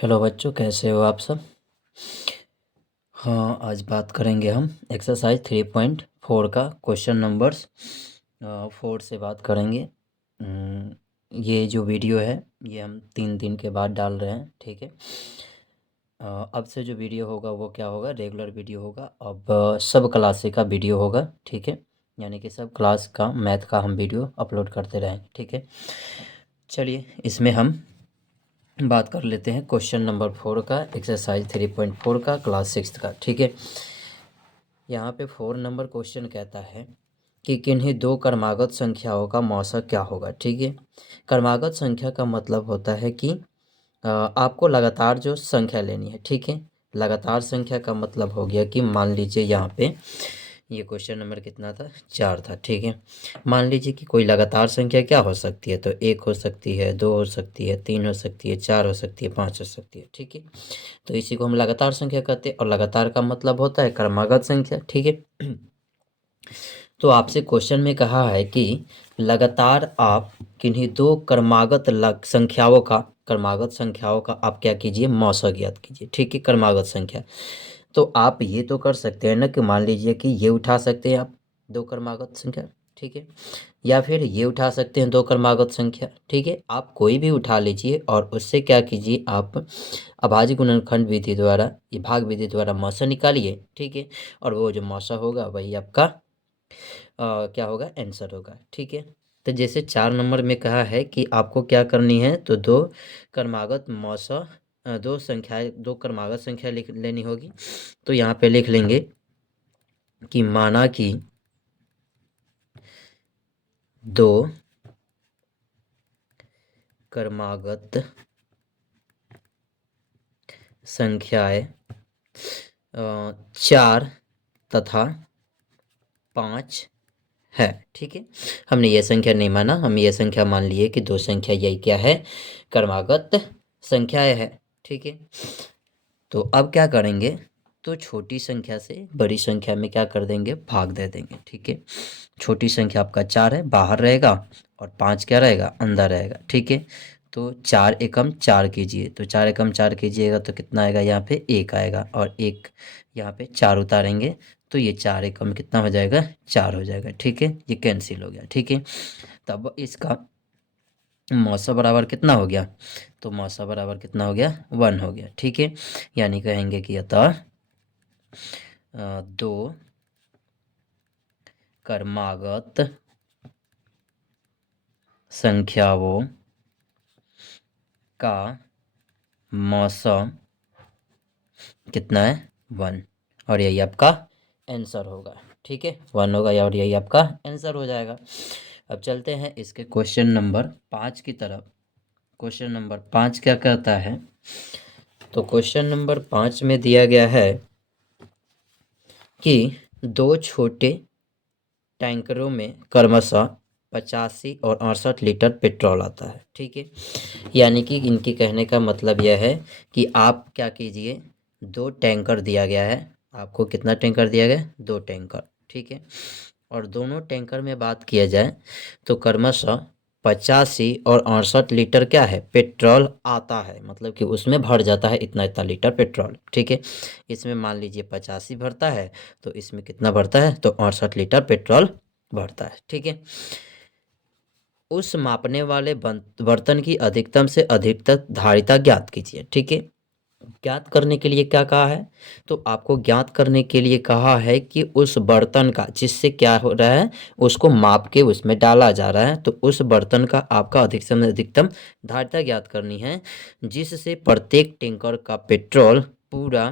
Hello बच्चों, कैसे हो आप सब। हाँ, आज बात करेंगे हम एक्सरसाइज 3.4 का क्वेश्चन नंबर्स 4 से बात करेंगे। ये जो वीडियो है ये हम 3 दिन के बाद डाल रहे हैं, ठीक है। अब से जो वीडियो होगा वो क्या होगा, रेगुलर वीडियो होगा। अब सब क्लासे का वीडियो होगा, ठीक है। यानी कि सब क्लास का मैथ का हम वीडियो अपलोड करते रहेंगे, ठीक है। चलिए इसमें हम बात कर लेते हैं क्वेश्चन नंबर 4 का, एक्सरसाइज 3.4 का, क्लास 6 का, ठीक है। यहाँ पे 4 नंबर क्वेश्चन कहता है कि किन्हीं दो क्रमागत संख्याओं का मौसा क्या होगा, ठीक है। क्रमागत संख्या का मतलब होता है कि आपको लगातार जो संख्या लेनी है, ठीक है। लगातार संख्या का मतलब हो गया कि मान लीजिए यहाँ पे ये क्वेश्चन नंबर कितना था, 4 था, ठीक है। मान लीजिए कि कोई लगातार संख्या क्या हो सकती है, तो 1 हो सकती है, 2 हो सकती है, 3 हो सकती है, 4 हो सकती है, 5 हो सकती है, ठीक है। तो इसी को हम लगातार संख्या कहते हैं और लगातार का मतलब होता है क्रमागत संख्या, ठीक है। तो आपसे क्वेश्चन में कहा है कि लगातार आप किन्हीं दो क्रमागत संख्याओं का आप क्या कीजिए, मौसा ज्ञात कीजिए, ठीक है। क्रमागत संख्या तो आप ये तो कर सकते हैं ना कि मान लीजिए कि ये उठा सकते हैं आप दो क्रमागत संख्या, ठीक है। या फिर ये उठा सकते हैं दो क्रमागत संख्या, ठीक है। आप कोई भी उठा लीजिए और उससे क्या कीजिए, आप अभाज्य गुणनखंड विधि द्वारा, ये भाग विधि द्वारा मौसा निकालिए, ठीक है। और वो जो मौसा होगा वही आपका क्या होगा, आंसर होगा, ठीक है। तो जैसे 4 नंबर में कहा है कि आपको क्या करनी है, तो दो क्रमागत मौसा दो क्रमागत संख्या लिख लेनी होगी। तो यहाँ पे लिख लेंगे कि माना कि दो क्रमागत संख्याएं 4 तथा 5 है, ठीक है। हमने ये संख्या नहीं माना, हम ये संख्या मान लिए कि दो संख्या यही क्या है, क्रमागत संख्याएं है, ठीक है। तो अब क्या करेंगे, तो छोटी संख्या से बड़ी संख्या में क्या कर देंगे, भाग दे देंगे, ठीक है। छोटी संख्या आपका 4 है, बाहर रहेगा, और 5 क्या रहेगा, अंदर रहेगा, ठीक है। तो 4 एकम 4 कीजिए, तो 4 एकम 4 कीजिएगा तो कितना आएगा, यहाँ पे 1 आएगा, और 1 यहाँ पे 4 उतारेंगे तो ये 4 एकम कितना हो जाएगा, 4 हो जाएगा, ठीक है। ये कैंसिल हो गया, ठीक है। तब इसका मौसा बराबर कितना हो गया, तो मौसा बराबर कितना हो गया, 1 हो गया, ठीक है। यानी कहेंगे कि अतः दो क्रमागत संख्याओं का मौसा कितना है, 1, और यही आपका आंसर होगा, ठीक है। 1 होगा और यही आपका आंसर हो जाएगा। अब चलते हैं इसके क्वेश्चन नंबर 5 की तरफ। क्वेश्चन नंबर 5 क्या कहता है, तो क्वेश्चन नंबर 5 में दिया गया है कि दो छोटे टैंकरों में क्रमशः 85 और 68 लीटर पेट्रोल आता है, ठीक है। यानी कि इनके कहने का मतलब यह है कि आप क्या कीजिए, दो टैंकर दिया गया है आपको, कितना टैंकर दिया गया, दो टैंकर, ठीक है। और दोनों टैंकर में बात किया जाए तो क्रमशः 85 और 68 लीटर क्या है, पेट्रोल आता है, मतलब कि उसमें भर जाता है इतना इतना लीटर पेट्रोल, ठीक है। इसमें मान लीजिए 85 भरता है तो इसमें कितना भरता है, तो 68 लीटर पेट्रोल भरता है, ठीक है। उस मापने वाले बर्तन की अधिकतम से अधिकतम धारिता ज्ञात कीजिए, ठीक है। ज्ञात करने के लिए क्या कहा है, तो आपको ज्ञात करने के लिए कहा है कि उस बर्तन का, जिससे क्या हो रहा है, उसको माप के उसमें डाला जा रहा है, तो उस बर्तन का आपका अधिकतम से अधिकतम धारिता ज्ञात करनी है, जिससे प्रत्येक टैंकर का पेट्रोल पूरा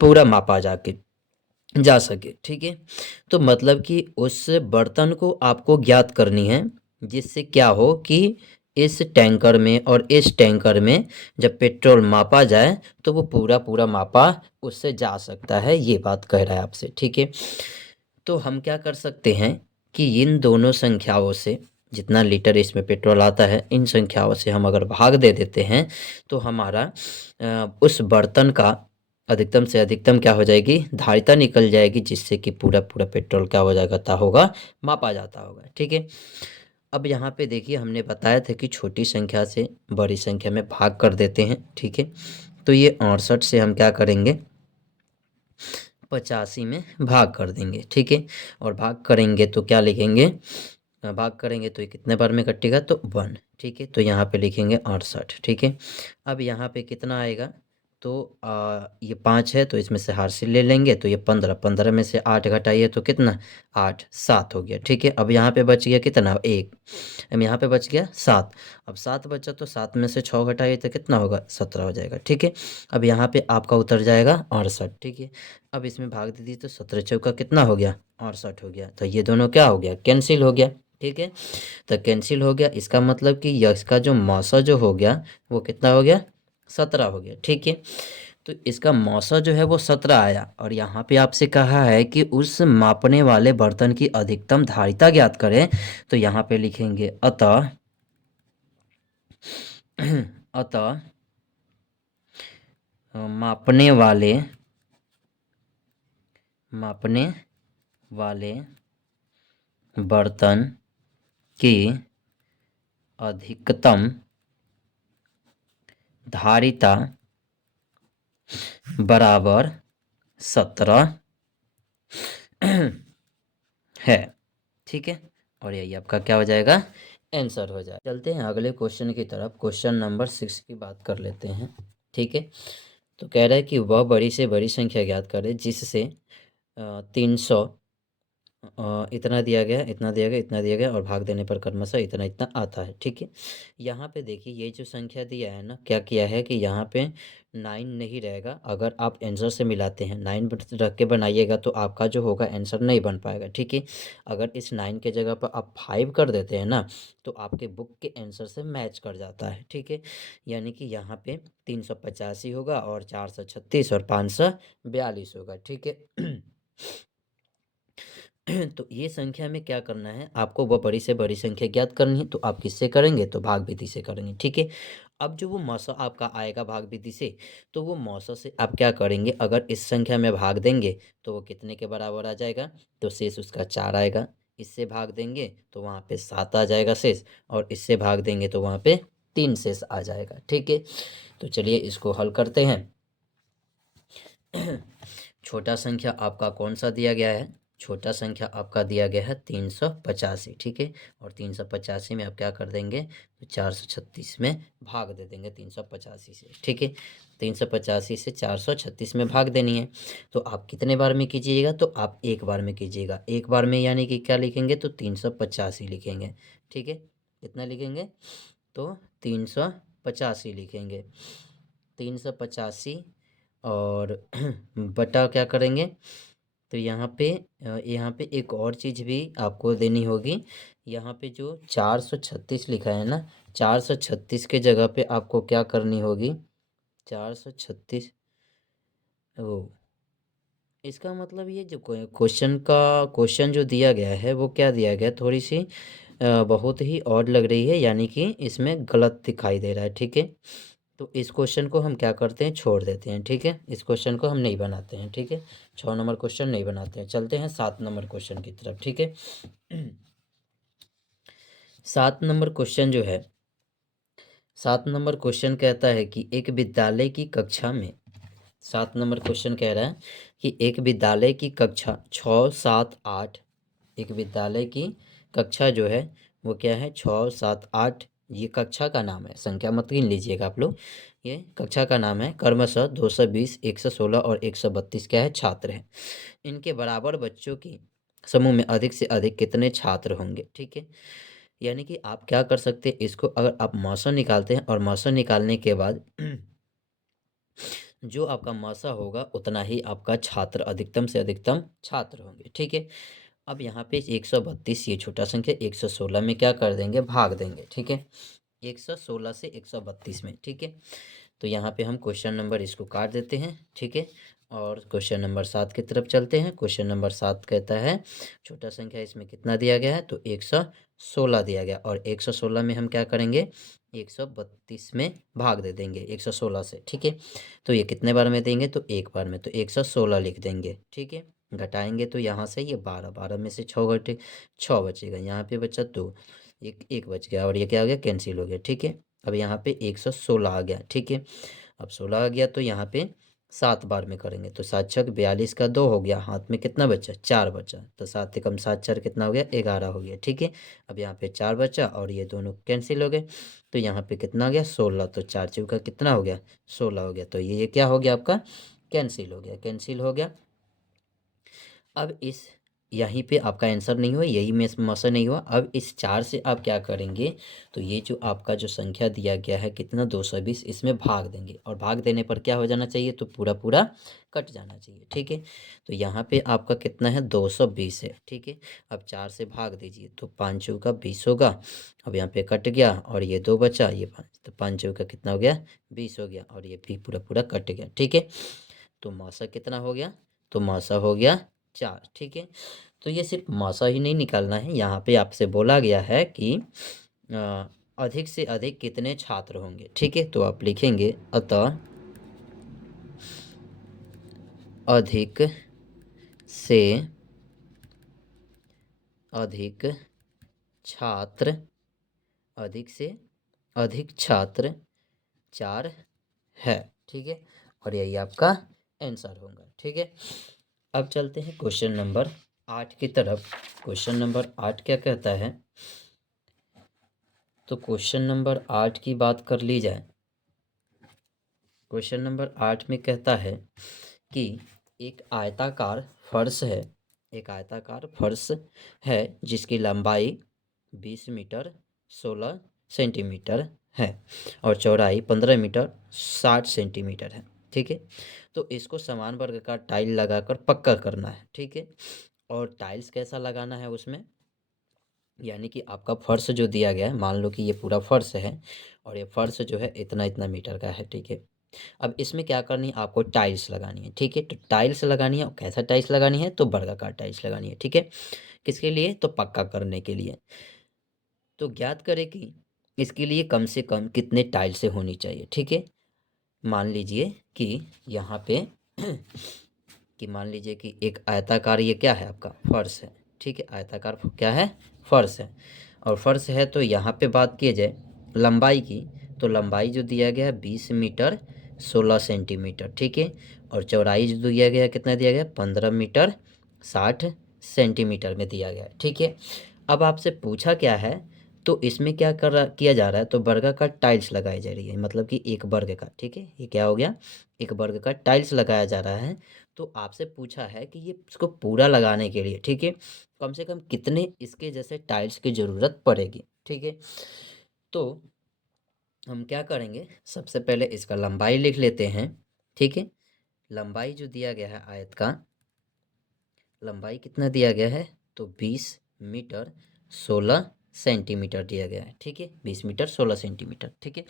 पूरा मापा जा सके, ठीक है। तो मतलब कि उस बर्तन को आपको ज्ञात करनी है, जिससे क्या हो कि इस टैंकर में और इस टैंकर में जब पेट्रोल मापा जाए तो वो पूरा पूरा मापा उससे जा सकता है, ये बात कह रहा है आपसे, ठीक है। तो हम क्या कर सकते हैं कि इन दोनों संख्याओं से, जितना लीटर इसमें पेट्रोल आता है, इन संख्याओं से हम अगर भाग दे देते हैं तो हमारा उस बर्तन का अधिकतम से अधिकतम क्या हो जाएगी, धारिता निकल जाएगी, जिससे कि पूरा पूरा पेट्रोल क्या हो जाता होगा, मापा जाता होगा, ठीक है। अब यहाँ पे देखिए हमने बताया था कि छोटी संख्या से बड़ी संख्या में भाग कर देते हैं, ठीक है। तो ये 68 से हम क्या करेंगे, 85 में भाग कर देंगे, ठीक है। और भाग करेंगे तो क्या लिखेंगे, भाग करेंगे तो ये कितने बार में कटेगा, तो 1, ठीक है। तो यहाँ पे लिखेंगे 68, ठीक है। अब यहाँ पे कितना आएगा, तो ये 5 है तो इसमें से हासिल ले लेंगे, तो ये 15, 15 में से 8 घटाइए तो कितना, 8, 7 हो गया, ठीक है। अब यहाँ पे बच गया कितना, 1। अब यहाँ पे बच गया 7। अब 7 बचा तो 7 में से 6 घटाइए तो कितना होगा, 17 हो जाएगा, ठीक है। अब यहाँ पे आपका उतर जाएगा 68, ठीक है। अब इसमें भाग दे दी तो 17 चौका कितना हो गया, 68 हो गया। तो ये दोनों क्या हो गया, कैंसिल हो गया, ठीक है। तो कैंसिल हो गया, इसका मतलब कि यश का जो मौसा जो हो गया वो कितना हो गया, 17 हो गया, ठीक है। तो इसका मौसा जो है वो 17 आया। और यहाँ पे आपसे कहा है कि उस मापने वाले बर्तन की अधिकतम धारिता ज्ञात करें। तो यहाँ पे लिखेंगे अतः अतः मापने वाले बर्तन की अधिकतम धारिता बराबर 17 है, ठीक है। और यही आपका क्या हो जाएगा, आंसर हो जाए। चलते हैं अगले क्वेश्चन की तरफ। क्वेश्चन नंबर 6 की बात कर लेते हैं, ठीक है। तो कह रहा है कि वह बड़ी से बड़ी संख्या ज्ञात करे जिससे 300 इतना दिया गया, इतना दिया गया, इतना दिया गया और भाग देने पर क्रमशः इतना इतना आता है, ठीक है। यहाँ पे देखिए ये जो संख्या दिया है ना, क्या किया है कि यहाँ पे 9 नहीं रहेगा। अगर आप आंसर से मिलाते हैं 9 रख के बनाइएगा तो आपका जो होगा आंसर नहीं बन पाएगा, ठीक है। अगर इस 9 के जगह पर आप 5 कर देते हैं ना तो आपके बुक के आंसर से मैच कर जाता है, ठीक है। यानी कि यहाँ पे 385 होगा और 436 और 542 होगा, ठीक है। तो ये संख्या में क्या करना है आपको, वह बड़ी से बड़ी संख्या ज्ञात करनी है। तो आप किससे करेंगे, तो भाग विधि से करेंगे, ठीक है। अब जो वो मौसा आपका आएगा भाग विधि से, तो वो मौसा से आप क्या करेंगे, अगर इस संख्या में भाग देंगे तो वो कितने के बराबर आ जाएगा, तो शेष उसका 4 आएगा। इससे भाग देंगे तो वहाँ पे 7 आ जाएगा शेष, और इससे भाग देंगे तो वहाँ पे 3 शेष आ जाएगा, ठीक है। तो चलिए इसको हल करते हैं। छोटा संख्या आपका कौन सा दिया गया है, छोटा संख्या आपका दिया गया है 385, ठीक है। और 385 में आप क्या कर देंगे, तो 436 में भाग दे देंगे 385 से, ठीक है। 385 से 436 में भाग देनी है। तो आप कितने बार में कीजिएगा, तो आप एक बार में कीजिएगा। एक बार में यानी कि क्या लिखेंगे, तो 385 लिखेंगे, ठीक है। कितना लिखेंगे, तो 385 लिखेंगे। 385 और बटा क्या करेंगे, तो यहाँ पे एक और चीज़ भी आपको देनी होगी। यहाँ पे जो 436 लिखा है ना, 436 के जगह पे आपको क्या करनी होगी, 436, ओ इसका मतलब ये जो क्वेश्चन जो दिया गया है वो क्या दिया गया, थोड़ी सी बहुत ही ऑड लग रही है, यानी कि इसमें गलत दिखाई दे रहा है, ठीक है। तो इस क्वेश्चन को हम क्या करते हैं, छोड़ देते हैं, ठीक है। इस क्वेश्चन को हम नहीं बनाते हैं, ठीक है। 6 नंबर क्वेश्चन नहीं बनाते हैं। चलते हैं 7 नंबर क्वेश्चन की तरफ, ठीक है। 7 नंबर क्वेश्चन जो है, 7 नंबर क्वेश्चन कहता है कि एक विद्यालय की कक्षा में, 7 नंबर क्वेश्चन कह रहा है कि एक विद्यालय की कक्षा 6, 7, 8, एक विद्यालय की कक्षा जो है वो क्या है, 6, 7, 8, ये कक्षा का नाम है, संख्या मत गिन लीजिएगा आप लोग। ये कक्षा का नाम है, क्रमशः 220, 116 और 132 क्या है, छात्र हैं। इनके बराबर बच्चों की समूह में अधिक से अधिक कितने छात्र होंगे, ठीक है। यानी कि आप क्या कर सकते हैं, इसको अगर आप मौसा निकालते हैं और मौसा निकालने के बाद जो आपका मौसा होगा उतना ही आपका छात्र, अधिकतम से अधिकतम छात्र होंगे, ठीक है। अब यहाँ पे 132 ये छोटा संख्या 116 में क्या कर देंगे, भाग देंगे, ठीक है। 116 से 132 में, ठीक है। तो यहाँ पे हम क्वेश्चन नंबर इसको काट देते हैं, ठीक है। और क्वेश्चन नंबर 7 की तरफ चलते हैं। क्वेश्चन नंबर 7 कहता है छोटा संख्या इसमें कितना दिया गया है, तो 116 दिया गया, और 116 में हम क्या करेंगे, 132 में भाग दे देंगे 116 से, ठीक है। तो ये कितने बार में देंगे, तो एक बार में, तो 116 लिख देंगे, ठीक है। घटाएंगे तो यहाँ से ये 12, 12 में से 6 घटे, 6 बचेगा, यहाँ पे बचा 2, एक बच गया और ये क्या हो गया, कैंसिल हो गया। ठीक है, अब यहाँ पे 116 आ गया। ठीक है, अब 16 आ गया तो यहाँ पे 7 बार में करेंगे तो 7 छक 42 का 2 हो गया, हाथ में कितना बचा, 4 बचा, तो 7 से कम 7 4 कितना हो गया, 11 हो गया। ठीक है, अब यहाँ पे 4 बचा और ये दोनों कैंसिल हो गए, तो यहाँ पे कितना हो गया, 16, तो 4 चौका कितना हो गया, 16 हो गया, तो ये क्या हो गया आपका, कैंसिल हो गया, कैंसिल हो गया। अब इस यहीं पे आपका आंसर नहीं हुआ, यही में समस्या नहीं हुआ। अब इस 4 से आप क्या करेंगे, तो ये जो आपका जो संख्या दिया गया है कितना, 220, इसमें भाग देंगे और भाग देने पर क्या हो जाना चाहिए, तो पूरा पूरा कट जाना चाहिए। ठीक है, तो यहाँ पे आपका कितना है, 220 है। ठीक है, अब 4 से भाग दीजिए तो 5 चौका 20 होगा, अब यहाँ पे कट गया और ये 2 बचा, ये 5, तो 5 चौका कितना हो गया, 20 हो गया और ये भी पूरा पूरा कट गया। ठीक है, तो मासा कितना हो गया, तो मासा हो गया 4। ठीक है, तो ये सिर्फ मासा ही नहीं निकालना है, यहाँ पे आपसे बोला गया है कि अधिक से अधिक कितने छात्र होंगे। ठीक है, तो आप लिखेंगे अतः अधिक से अधिक छात्र, अधिक से अधिक छात्र 4 है। ठीक है, और यही आपका आंसर होगा। ठीक है, अब चलते हैं क्वेश्चन नंबर 8 की तरफ। क्वेश्चन नंबर 8 क्या कहता है, तो क्वेश्चन नंबर 8 की बात कर ली जाए, क्वेश्चन नंबर 8 में कहता है कि एक आयताकार फर्श है, एक आयताकार फर्श है जिसकी लंबाई 20 मीटर 16 सेंटीमीटर है और चौड़ाई 15 मीटर 60 सेंटीमीटर है। ठीक है, तो इसको समान वर्ग का टाइल लगाकर पक्का करना है। ठीक है, और टाइल्स कैसा लगाना है उसमें, यानी कि आपका फर्श जो दिया गया है, मान लो कि ये पूरा फर्श है और ये फर्श जो है इतना इतना मीटर का है। ठीक है, अब इसमें क्या करनी है, आपको टाइल्स लगानी है। ठीक है, तो टाइल्स लगानी है, और कैसा टाइल्स लगानी है, तो वर्गाकार टाइल्स लगानी है। ठीक है, किसके लिए, तो पक्का करने के लिए। तो ज्ञात करें कि इसके लिए कम से कम कितने टाइल्स होनी चाहिए। ठीक है, मान लीजिए कि यहाँ पे कि मान लीजिए कि एक आयताकार ये क्या है, आपका फर्श है। ठीक है, आयताकार क्या है, फर्श है, और फर्श है तो यहाँ पे बात की जाए लंबाई की, तो लंबाई जो दिया गया है 20 मीटर 16 सेंटीमीटर। ठीक है, और चौड़ाई जो दिया गया है कितना दिया गया है, 15 मीटर 60 सेंटीमीटर में दिया गया है। ठीक है, अब आपसे पूछा क्या है, तो इसमें क्या किया जा रहा है, तो वर्गाकार टाइल्स लगाई जा रही है, मतलब कि एक वर्ग का। ठीक है, ये क्या हो गया, एक वर्ग का टाइल्स लगाया जा रहा है। तो आपसे पूछा है कि ये इसको पूरा लगाने के लिए, ठीक है, कम से कम कितने इसके जैसे टाइल्स की ज़रूरत पड़ेगी। ठीक है, तो हम क्या करेंगे, सबसे पहले इसका लंबाई लिख लेते हैं। ठीक है, लंबाई जो दिया गया है आयत का, लंबाई कितना दिया गया है, तो 20 मीटर 16 सेंटीमीटर दिया गया है। ठीक है, 20 मीटर 16 सेंटीमीटर। ठीक है,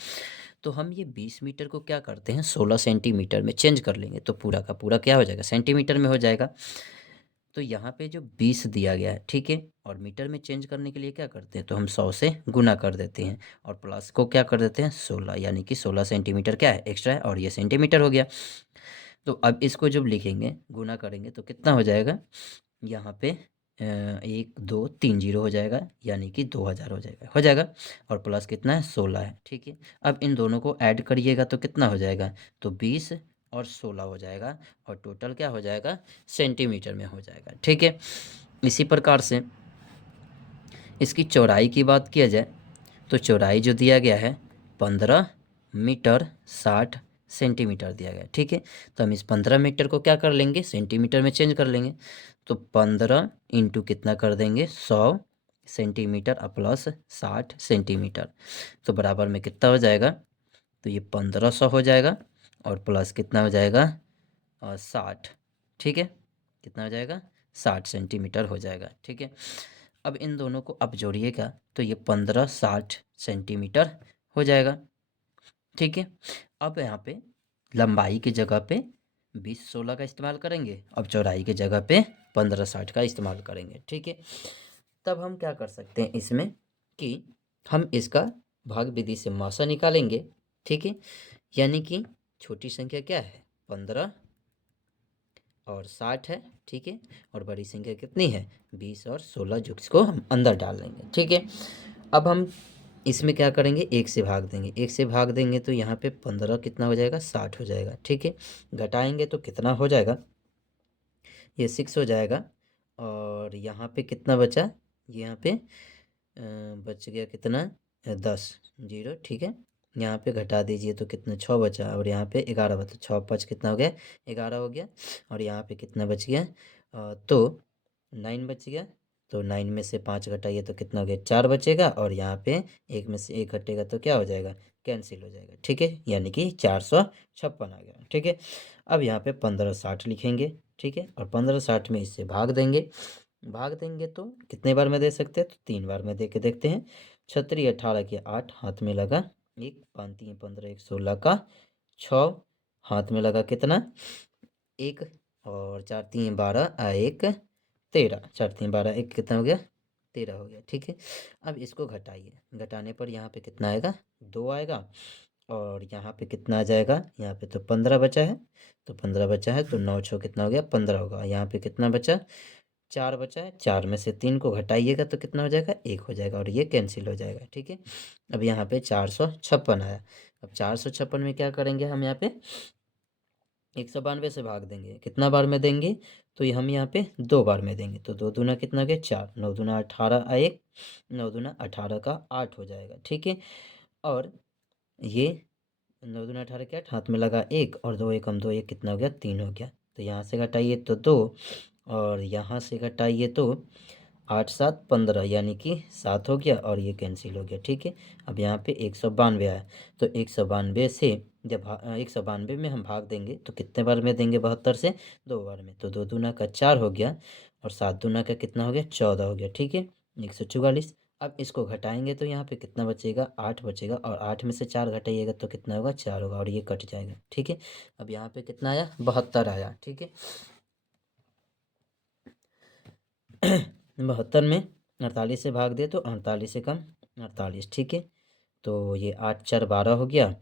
तो हम ये 20 मीटर को क्या करते हैं, 16 सेंटीमीटर में चेंज कर लेंगे, तो पूरा का पूरा क्या हो जाएगा, सेंटीमीटर में हो जाएगा। तो यहाँ पे जो 20 दिया गया है, ठीक है, और मीटर में चेंज करने के लिए क्या करते हैं, तो हम 100 से गुना कर देते हैं और प्लस को क्या कर देते हैं 16, यानी कि 16 सेंटीमीटर क्या है, एक्स्ट्रा है, और ये सेंटीमीटर हो गया। तो अब इसको जब लिखेंगे गुना करेंगे तो कितना हो जाएगा, यहाँ पे 1 2 3 0 हो जाएगा, यानी कि 2000 हो जाएगा, और प्लस कितना है 16 है। ठीक है, अब इन दोनों को ऐड करिएगा तो कितना हो जाएगा, तो 20 और 16 हो जाएगा, और टोटल क्या हो जाएगा, सेंटीमीटर में हो जाएगा। ठीक है, इसी प्रकार से इसकी चौड़ाई की बात किया जाए, तो चौड़ाई जो दिया गया है 15 मीटर 60 सेंटीमीटर दिया गया है। ठीक है, तो हम इस 15 मीटर को क्या कर लेंगे, सेंटीमीटर में चेंज कर लेंगे, तो 15 इंटू कितना कर देंगे, 100 सेंटीमीटर और प्लस 60 सेंटीमीटर, तो बराबर में कितना हो जाएगा, तो ये 1500 हो जाएगा, और प्लस कितना हो जाएगा 60। ठीक है, कितना हो जाएगा, 60 सेंटीमीटर हो जाएगा। ठीक है, अब इन दोनों को अब जोड़िएगा तो ये 1560 सेंटीमीटर हो जाएगा। ठीक है, अब यहाँ पे लंबाई की जगह पे 20 16 का इस्तेमाल करेंगे, अब चौड़ाई की जगह पे 1560 का इस्तेमाल करेंगे। ठीक है, तब हम क्या कर सकते हैं इसमें कि हम इसका भाग विधि से मासा निकालेंगे। ठीक है, यानी कि छोटी संख्या क्या है, 15 और 60 है। ठीक है, और बड़ी संख्या कितनी है, 20 और 16, जो इसको हम अंदर डाल लेंगे। ठीक है, अब हम इसमें क्या करेंगे, 1 से भाग देंगे। 1 से भाग देंगे तो यहाँ पे 15 कितना हो जाएगा, 60 हो जाएगा। ठीक है, घटाएंगे तो कितना हो जाएगा, ये 6 हो जाएगा। और यहाँ पे कितना बचा, यहाँ पे बच गया कितना, 10 जीरो। ठीक है, यहाँ पे घटा दीजिए तो कितना, 6 बचा। और यहाँ पे 11 बचा, 6 5 कितना हो गया, 11 हो गया। और यहाँ पे कितना बच गया, तो 9 बच गया। तो 9 में से 5 घटाइए तो कितना हो गया, 4 बचेगा। और यहाँ पे 1 में से 1 घटेगा तो क्या हो जाएगा, कैंसिल हो जाएगा। ठीक है, यानी कि 456 आ गया। ठीक है, अब यहाँ पे 1560 लिखेंगे। ठीक है, और 1560 में इससे भाग देंगे तो कितने बार में दे सकते हैं, तो 3 बार में दे के देखते हैं। 36 18 के 8 हाथ में लगा 1, 5 3 15 1 16 का 6 हाथ में लगा कितना, 1। और 4 3 12 1 13, 4 3 12 1 कितना हो गया, 13 हो गया। ठीक है, अब इसको घटाइए, घटाने पर यहाँ पे कितना आएगा, 2 आएगा। और यहाँ पे कितना आ जाएगा, यहाँ पे तो 15 बचा है, तो 15 बचा है तो 9 छः कितना हो गया, 15 होगा। यहाँ पे कितना बचा, 4 बचा है। 4 में से 3 को घटाइएगा तो कितना हो जाएगा, 1 हो जाएगा। और ये कैंसिल हो जाएगा। ठीक है, अब यहाँ पे 456 आया। अब 456 में क्या करेंगे, हम यहाँ पे 192 से भाग देंगे। कितना बार में देंगे, तो ये हम यहाँ पे 2 बार में देंगे। तो 2 दूना कितना हो गया, 4, 9 दूना 18 1, 9 दूना 18 का 8 हो जाएगा। ठीक है, और ये 9 दूना 18 के 8 हाथ में लगा 1, और 2 एकम 2 1 कितना हो गया, 3 हो गया। तो यहाँ से घटाइए तो 2, और यहाँ से घटाइए तो 8 7 15, यानी कि 7 हो गया। और ये कैंसिल हो गया। ठीक है, अब यहाँ पे 192 आया। तो 192 से जब 192 में हम भाग देंगे तो कितने बार में देंगे, 72 से 2 बार में। तो 2 दूना का 4 हो गया, और 7 दूना का कितना हो गया, 14 हो गया। ठीक है, 144। अब इसको घटाएंगे तो यहाँ पे कितना बचेगा, 8 बचेगा। और 8 में से 4 घटाइएगा तो कितना होगा, 4 होगा। और ये कट जाएगा। ठीक है, अब यहाँ पे कितना आया, 72 आया। ठीक है, 72 में 48 से भाग दे तो 48 से कम 48। ठीक है, तो ये 8 4 12 हो गया।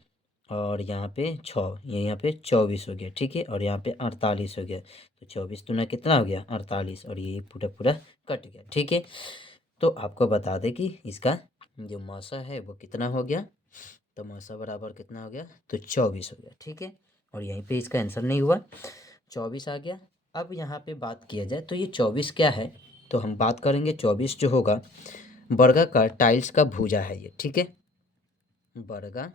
और यहाँ पे 6, ये यहाँ पे 24 हो गया। ठीक है, और यहाँ पे 48 हो गया। तो 24 दूना कितना हो गया, 48। और ये पूरा पूरा कट गया। ठीक है, तो आपको बता दें कि इसका जो मौसा है वो कितना हो गया, तो मौसा बराबर कितना हो गया, तो 24 हो गया। ठीक है, और यहीं पे इसका आंसर नहीं हुआ, 24 आ गया। अब यहाँ पे बात किया जाए तो ये 24 क्या है, तो हम बात करेंगे 24 जो होगा, वर्गाकार टाइल्स का भुजा है ये। ठीक है, वर्गाकार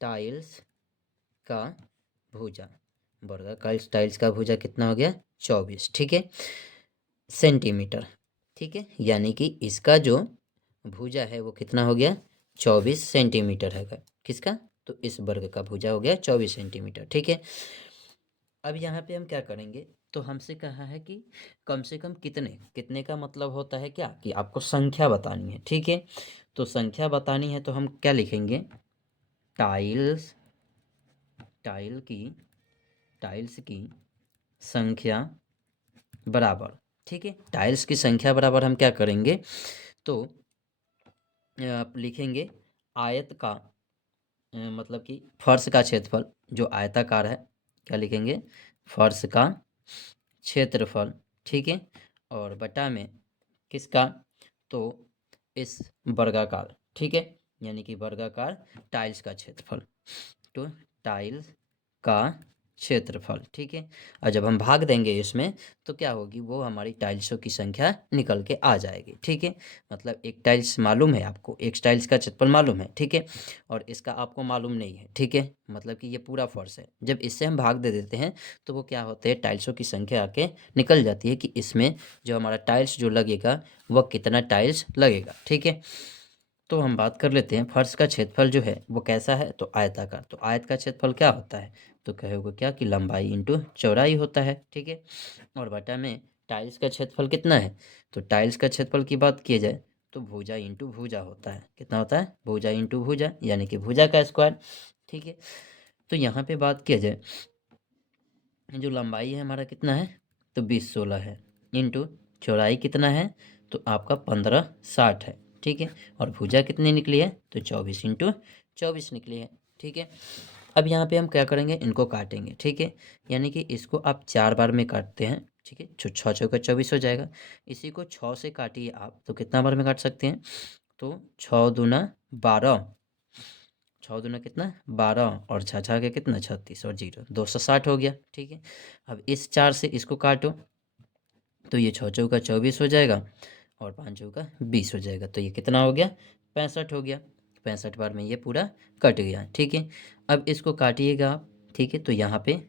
टाइल्स का भुजा, वर्गाकार टाइल्स का भुजा कितना हो गया, 24। ठीक है, सेंटीमीटर। ठीक है, यानी कि इसका जो भुजा है वो कितना हो गया, 24 सेंटीमीटर है। किसका, तो इस वर्ग का भुजा हो गया 24 सेंटीमीटर। ठीक है, अब यहाँ पे हम क्या करेंगे, तो हमसे कहा है कि कम से कम कितने, कितने का मतलब होता है क्या, कि आपको संख्या बतानी है। ठीक है, तो संख्या बतानी है तो हम क्या लिखेंगे, टाइल्स टाइल्स की संख्या बराबर। ठीक है, टाइल्स की संख्या बराबर हम क्या करेंगे, तो आप लिखेंगे आयत का मतलब कि फर्श का क्षेत्रफल जो आयताकार है, क्या लिखेंगे, फर्श का क्षेत्रफल। ठीक है, और बटा में किसका, तो इस वर्गाकार। ठीक है, यानी कि वर्गाकार टाइल्स का क्षेत्रफल, तो टाइल्स का क्षेत्रफल। ठीक है, और जब हम भाग देंगे इसमें तो क्या होगी, वो हमारी टाइल्सों की संख्या निकल के आ जाएगी। ठीक है, मतलब एक टाइल्स मालूम है आपको, एक टाइल्स का क्षेत्रफल मालूम है। ठीक है, और इसका आपको मालूम नहीं है। ठीक है, मतलब कि ये पूरा फर्श है, जब इससे हम भाग दे देते हैं तो वो क्या होते हैं, टाइल्सों की संख्या आके निकल जाती है कि इसमें जो हमारा टाइल्स जो लगेगा वह कितना टाइल्स लगेगा। ठीक है, तो हम बात कर लेते हैं फर्श का क्षेत्रफल जो है वो कैसा है, तो आयताकार। तो आयत का क्षेत्रफल क्या होता है, तो कहोगे क्या कि लंबाई इंटू चौड़ाई होता है। ठीक है, और बटा में टाइल्स का क्षेत्रफल कितना है, तो टाइल्स का क्षेत्रफल की बात किया जाए तो भुजा इंटू भुजा होता है। कितना होता है, भुजा इंटू भुजा, यानी कि भुजा का स्क्वायर। ठीक है, तो यहाँ पे बात किया जाए, जो लंबाई है हमारा कितना है, तो 20 16 है, इंटू चौड़ाई कितना है, तो आपका 15 60 है। ठीक है, और भुजा कितनी निकली है, तो 24 इंटू 24 निकली है। ठीक है, अब यहाँ पे हम क्या करेंगे, इनको काटेंगे। ठीक है, यानी कि इसको आप 4 बार में काटते हैं ठीक है। 6 चौका 24 हो जाएगा। इसी को 6 से काटिए आप तो कितना बार में काट सकते हैं, तो 6 दूना 12, 6 दूना कितना 12 और 6 छः के कितना 36 और 0 260 हो गया। ठीक है। अब इस 4 से इसको काटो तो ये 6 चौका 24 हो जाएगा और 5 चौका 20 हो जाएगा। तो ये कितना हो गया 65 हो गया। 65 बार में ये पूरा कट गया। ठीक है। अब इसको काटिएगा आप। ठीक है। तो यहाँ पे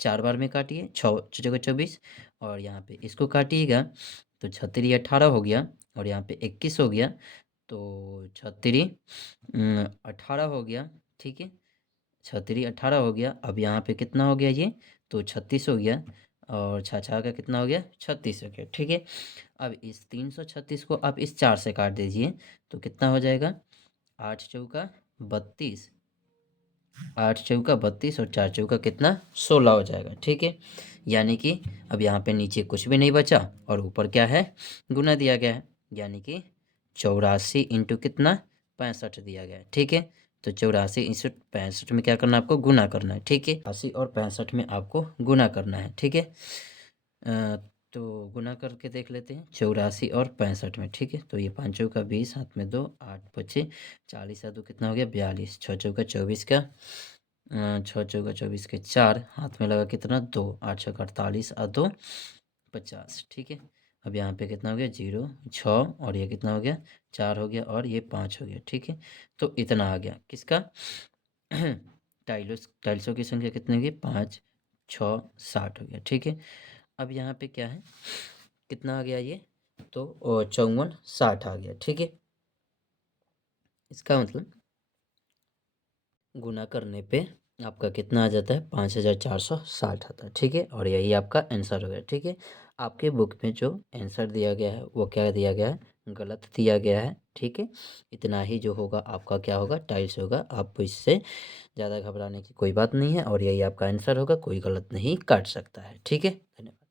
4 बार में काटिए, 6 चौका 24 और यहाँ पे इसको काटिएगा तो 36 18 हो गया और यहाँ पे 21 हो गया। तो 36 18 हो गया। ठीक है। 36 18 हो गया। अब यहाँ पे कितना हो गया ये, तो 36 हो गया और छः छः का कितना हो गया 36 हो गया। ठीक है। अब इस 336 को आप इस 4 से काट दीजिए तो कितना हो जाएगा 8 चौका 32, 8 चौका 32 और 4 चौका कितना 16 हो जाएगा। ठीक है। यानी कि अब यहाँ पे नीचे कुछ भी नहीं बचा और ऊपर क्या है गुना दिया गया है, यानी कि 84 इंटू कितना 65 दिया गया है। ठीक है। तो 84 इंटू 65 में क्या करना है आपको गुना करना है। ठीक है। 80 और 65 में आपको गुना करना है। ठीक है। तो गुना करके देख लेते हैं 84 और 65 में। ठीक है। तो ये 5 चौका 20, हाथ में 2, 8 बचे 40 और 2 कितना हो गया 42, 6 चौका 24 का 6 चौका 24 के 4, हाथ में लगा कितना 2, 8 छः 48 और 2 50। ठीक है। अब यहाँ पे कितना हो गया 0 6 और ये कितना हो गया 4 हो गया और ये 5 हो गया। ठीक है। तो इतना आ गया किसका टाइल्सों की संख्या कितनी होगी 5 6 60 हो गया। ठीक है। अब यहाँ पे क्या है कितना आ गया ये, तो 54 60 आ गया। ठीक है। इसका मतलब गुना करने पे आपका कितना आ जाता है 5460 आता है। ठीक है। और यही आपका आंसर हो गया। ठीक है। आपके बुक में जो आंसर दिया गया है वो क्या दिया गया है गलत दिया गया है। ठीक है। इतना ही जो होगा आपका क्या होगा टाइल्स होगा। आपको इससे ज़्यादा घबराने की कोई बात नहीं है और यही आपका आंसर होगा, कोई गलत नहीं काट सकता है। ठीक है। धन्यवाद।